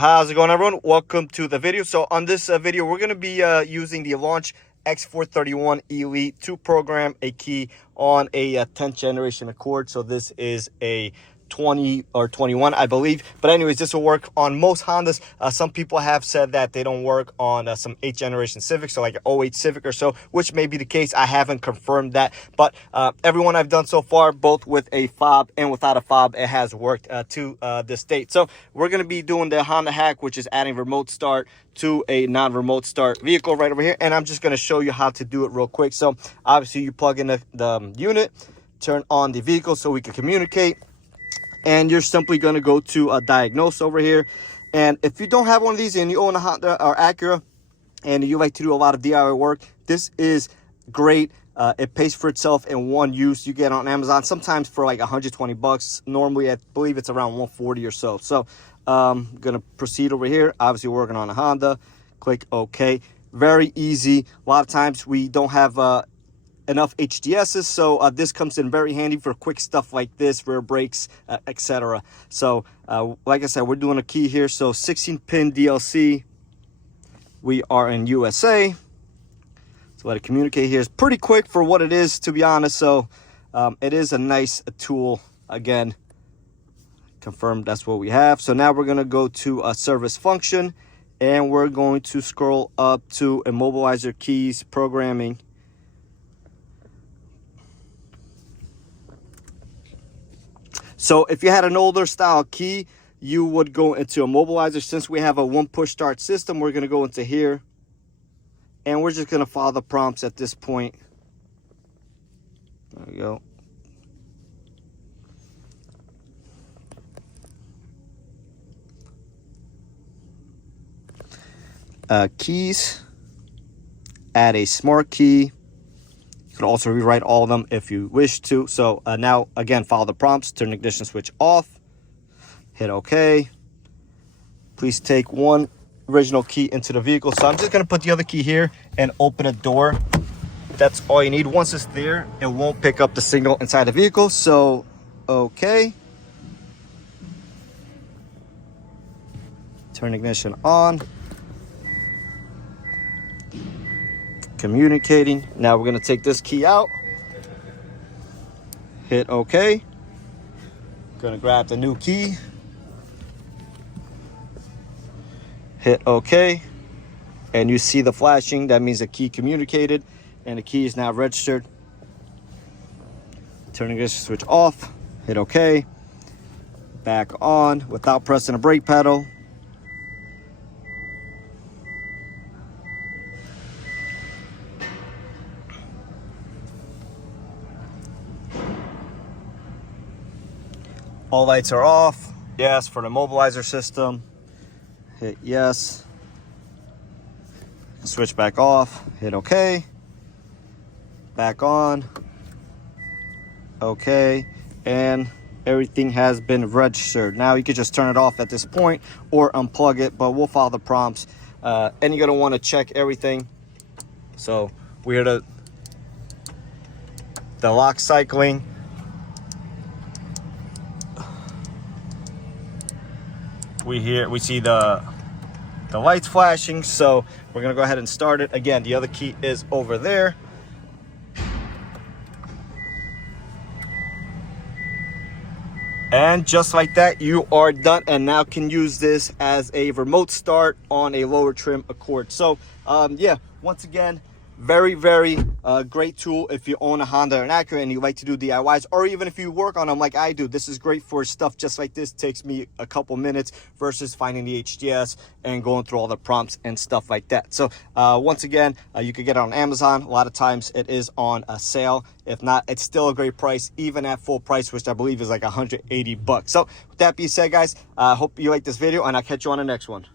How's it going, everyone? Welcome to the video. So on this video, we're going to be using the Launch X431 Elite to program a key on a 10th generation Accord. So this is a 20 or 21, I believe. But anyways, this will work on most Hondas. Some people have said that they don't work on some 8th generation Civic, so like an '08 Civic or so, which may be the case. I haven't confirmed that, but everyone I've done so far, both with a fob and without a fob, it has worked to this date. So we're going to be doing the Honda hack, which is adding remote start to a non-remote start vehicle right over here, and I'm just going to show you how to do it real quick. So obviously you plug in the unit, turn on the vehicle so we can communicate, and you're simply going to go to diagnose over here. And if you don't have one of these and you own a Honda or Acura and you like to do a lot of DIY work, this is great. It pays for itself in one use. You get on Amazon sometimes for like 120 bucks. Normally I believe it's around 140 or so. So I'm gonna proceed over here. Obviously working on a Honda. Click OK. Very easy. A lot of times we don't have enough HDSs, so this comes in very handy for quick stuff like this, rear brakes, etc. So like I said, we're doing a key here. So 16-pin DLC. We are in USA. So let it communicate here. It's pretty quick for what it is, to be honest. So it is a nice tool. Again, confirm that's what we have. So now we're going to go to a service function, and we're going to scroll up to immobilizer keys programming. So if you had an older style key, you would go into immobilizer. Since we have a one push start system, we're going to go into here, and we're just going to follow the prompts at this point. There we go. Keys, add a smart key. You can also rewrite all of them if you wish to. So now, again, follow the prompts. Turn the ignition switch off. Hit OK. Please take one original key into the vehicle. So I'm just going to put the other key here and open a door. That's all you need. Once it's there, it won't pick up the signal inside the vehicle. So, OK. Turn ignition on. Communicating. Now we're going to take this key out, hit OK. Going to grab the new key, hit OK, and you see the flashing. That means the key communicated and the key is now registered. Turning this switch off, hit OK, back on without pressing the brake pedal. All lights are off. Yes, for the immobilizer system. Hit yes. Switch back off. Hit OK. Back on. OK. And everything has been registered. Now you could just turn it off at this point or unplug it, but we'll follow the prompts. And you're going to want to check everything. So we're the lock cycling. We see the lights flashing, so we're gonna go ahead and start it. Again, the other key is over there. And just like that, you are done, and now can use this as a remote start on a lower trim Accord. So yeah, once again, very great tool if you own a Honda or an Acura and you like to do DIYs, or even if you work on them like I do. This is great for stuff just like this. It takes me a couple minutes versus finding the HDS and going through all the prompts and stuff like that. So once again, you can get it on Amazon. A lot of times it is on a sale. If not, it's still a great price, even at full price, which I believe is like 180 bucks. So with that being said, guys, I hope you like this video, and I'll catch you on the next one.